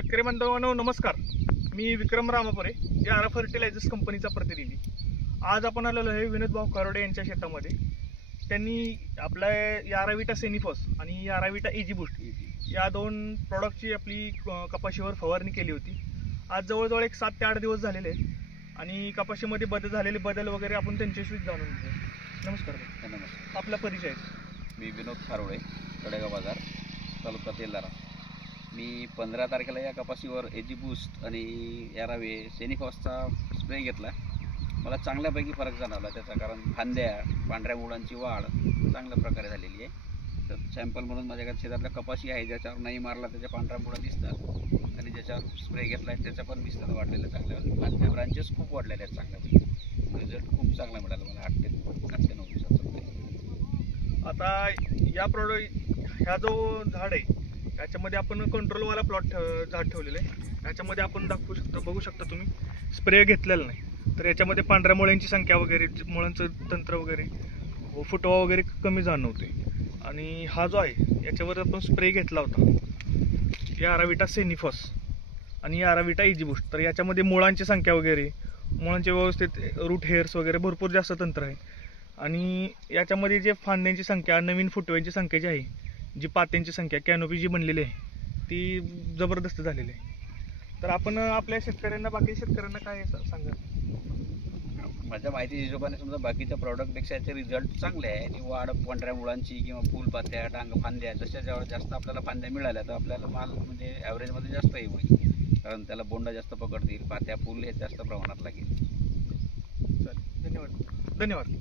शेतकरी बांधवांनो नमस्कार. मी विक्रम रामापुरे, यारा फर्टिलायझर्स कंपनीचा प्रतिनिधी. आज आपण आलेलो आहे विनोद भाऊ कारोडे यांच्या शेतामध्ये. त्यांनी आपल्या याराविटा सेनिफॉस आणि याराविटा इजी बूस्ट या दोन प्रॉडक्टची आपली कपाशीवर फवारणी केली होती. आज जवळजवळ एक 7 ते 8 दिवस झालेले आहेत आणि कपाशीमध्ये झालेले बदल वगैरे आपण त्यांच्याशी जाणून घेऊ. नमस्कार भाऊ. नमस्कार. आपला परिचय. मी विनोद कारोडे, कडेगाव बाजार, तालुका तेलारा. मी 15 तारखेला या कपाशीवर एजी बूस्ट आणि यारावे सेनिफॉसचा स्प्रे घेतला. मला चांगल्यापैकी फरक जाणवला त्याचा, कारण फांद्या पांढऱ्या मुळांची वाढ चांगल्या प्रकारे झालेली आहे. तर सॅम्पल म्हणून माझ्याकडे शेतातल्या कपाशी आहे, ज्याच्यावर नाही मारला त्याच्या पांढऱ्या मुळा दिसतात आणि ज्याच्यावर स्प्रे घेतला आहे त्याचा पण विस्तार वाढलेला चांगल्या. फांद्या ब्रांचेस खूप वाढलेल्या आहेत चांगल्यापैकी. रिझल्ट खूप चांगला मिळाला मला 8 ते 9 दिवसाचा. आता या ह्या जो झाड आहे याच्यामध्ये आपण कंट्रोलवाला प्लॉट झाड ठेवलेलं आहे. याच्यामध्ये आपण बघू शकता तुम्ही स्प्रे घेतलेला नाही. तर याच्यामध्ये पांढऱ्या मुळ्यांची संख्या वगैरे, मुळांचं तंत्र वगैरे, फुटवा वगैरे कमी जाणवते. आणि हा जो आहे याच्यावर आपण स्प्रे घेतला होता याराविटा सेनिफॉस आणि याराविटा इजी बूस्ट. तर याच्यामध्ये मुळांची संख्या वगैरे, मुळांचे व्यवस्थित रूट हेअर्स वगैरे भरपूर जास्त तंत्र आहे. आणि याच्यामध्ये जे फांद्यांची संख्या, नवीन फुटव्यांची संख्या जी आहे, जी पात्यांची संख्या, कॅनोपी जी बनलेली आहे ती जबरदस्त झालेली आहे. तर आपण आपल्या शेतकऱ्यांना, बाकी शेतकऱ्यांना काय सांगा? माझ्या माहिती हिशोबाने समजा बाकीच्या प्रॉडक्टपेक्षा याचे रिझल्ट चांगले आहे. आणि वाढ पांढऱ्या मुळांची किंवा फुलपात्या, डांग फांद्या, जशा जेव्हा जास्त आपल्याला फांद्या मिळाल्या तर आपल्याला माल म्हणजे ॲव्हरेजमध्ये जास्त हे होईल, कारण त्याला बोंडा जास्त पकडतील, पात्या फुल हे जास्त प्रमाणात लागेल. धन्यवाद.